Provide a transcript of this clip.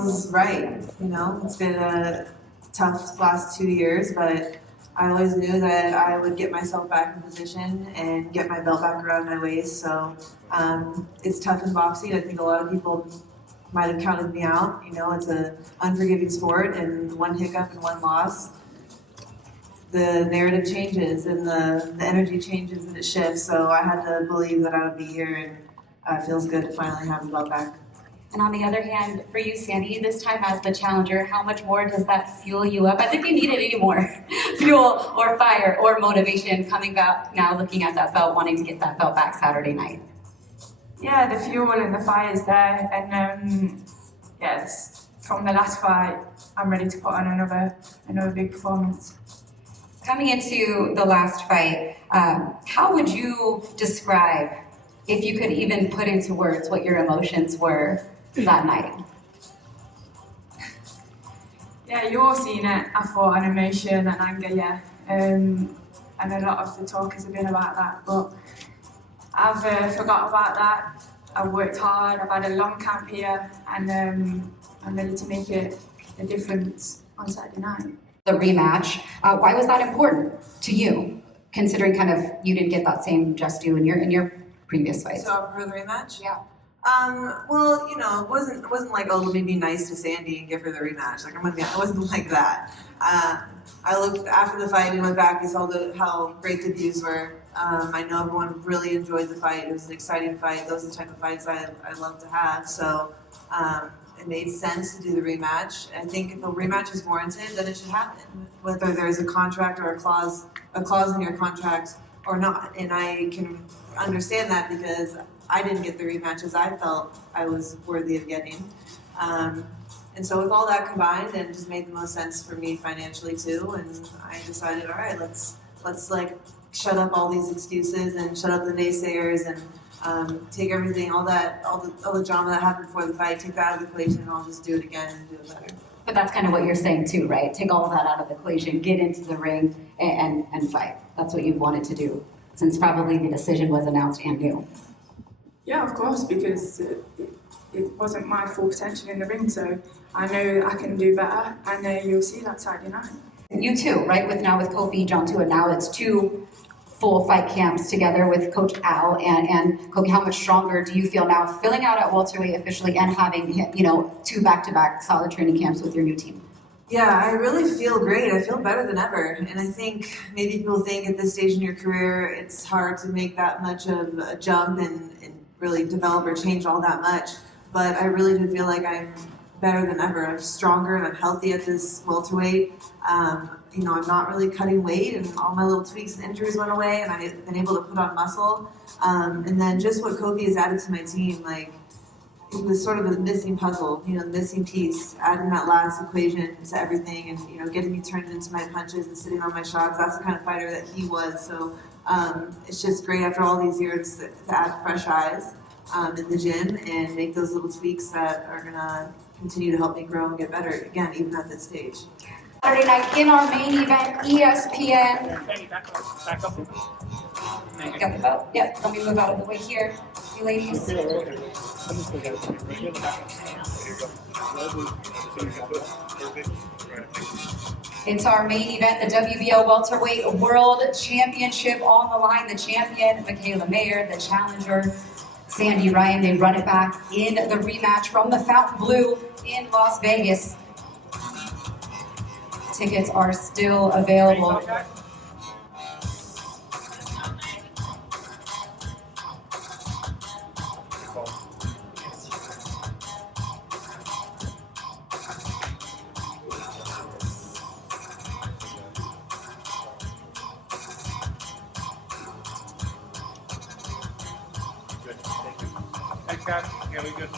feels right. You know, it's been a tough last 2 years, but I always knew that I would get myself back in position and get my belt back around my waist. So it's tough in boxing. I think a lot of people might have counted me out. You know, it's an unforgiving sport, and one hiccup and one loss, the narrative changes and the energy changes and it shifts. So I had to believe that I would be here, and it feels good to finally have the belt back. And on the other hand, for you, Sandy, this time as the challenger, how much more does that fuel you up? As if you needed any more fuel or fire or motivation coming back now, looking at that belt, wanting to get that belt back Saturday night. Yeah, the fuel and the fire is there, and yes, from the last fight, I'm ready to put on another big performance. Coming into the last fight, how would you describe, if you could even put into words, what your emotions were that night? Yeah, you all seen it. I thought an emotion and anger, yeah, and a lot of the talk has been about that, but I've forgot about that. I've worked hard, I've had a long camp here, and I'm ready to make a difference on Saturday night. The rematch, why was that important to you, considering kind of you didn't get that same just due in your previous fights? So for the rematch? Yeah. Well, you know, it wasn't like, oh, let me be nice to Sandy and give her the rematch. Like, it wasn't like that. I looked after the fight and went back and saw how great the views were. I know everyone really enjoyed the fight. It was an exciting fight. Those are the type of fights I love to have. So it made sense to do the rematch. I think if a rematch is warranted, then it should happen, whether there's a contract or a clause in your contract or not. And I can understand that because I didn't get the rematches I felt I was worthy of getting. And so with all that combined, it just made the most sense for me financially too. And I decided, all right, let's like shut up all these excuses and shut up the naysayers and take everything, all the drama that happened before the fight, take that out of the equation, and I'll just do it again and do it better. But that's kind of what you're saying too, right? Take all of that out of the equation, get into the ring, and fight. That's what you've wanted to do since probably the decision was announced and new. Yeah, of course, because it wasn't my full potential in the ring, so I know I can do better, and you'll see that Saturday night. You too, right? With Kofi, John too, and now it's 2 full fight camps together with Coach Al and Kofi. How much stronger do you feel now, filling out at welterweight officially and having 2 back-to-back solid training camps with your new team? Yeah, I really feel great. I feel better than ever. And I think maybe people think at this stage in your career, it's hard to make that much of a jump and really develop or change all that much. But I really do feel like I'm better than ever. I'm stronger and I'm healthy at this welterweight. I'm not really cutting weight, and all my little tweaks and injuries went away, and I've been able to put on muscle. And then just what Kofi has added to my team, like, it was sort of a missing puzzle, the missing piece, adding that last equation to everything, and getting me turned into my punches and sitting on my shots. That's the kind of fighter that he was. So it's just great after all these years to add fresh eyes in the gym and make those little tweaks that are gonna continue to help me grow and get better again, even at this stage. Saturday night in our main event, ESPN. Got the belt. Yep, let me move out of the way here. You ladies. It's our main event, the WBO Welterweight World Championship on the line. The champion, Mikaela Mayer, the challenger, Sandy Ryan. They run it back in the rematch from the Fountain Blue in Las Vegas. Tickets are still available. Thanks, guys. Yeah, we good.